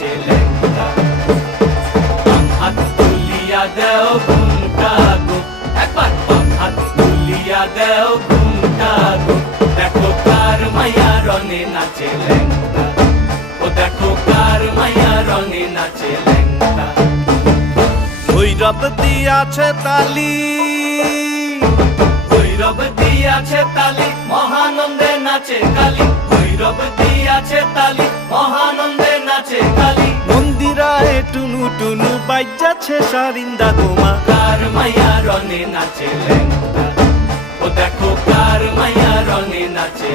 নাচে ল্যাংটা। বাম হাত তুলিয়া দেও ঘুমটা গো, একবার বাম হাত তুলিয়া দেও ঘুমটা গো। দেখো কার মাইয়া রঙে নাচে ল্যাংটা, ও দেখো কার মাইয়া রঙে নাচে ল্যাংটা। ভৈরব দিয়াছে তালি, ভৈরব দিয়াছে তালি, মহানন্দে নাচে কালী। ভৈরব দিয়াছে তালি, মহানন্দে নাচে কালী। মন্দিরায় টুনু টুনু বাজ্যাছে সারিন্দা গোমা। কার মাইয়া রঙে নাচে ল্যাংটা, ও দেখো কার মাইয়া রঙে নাচে।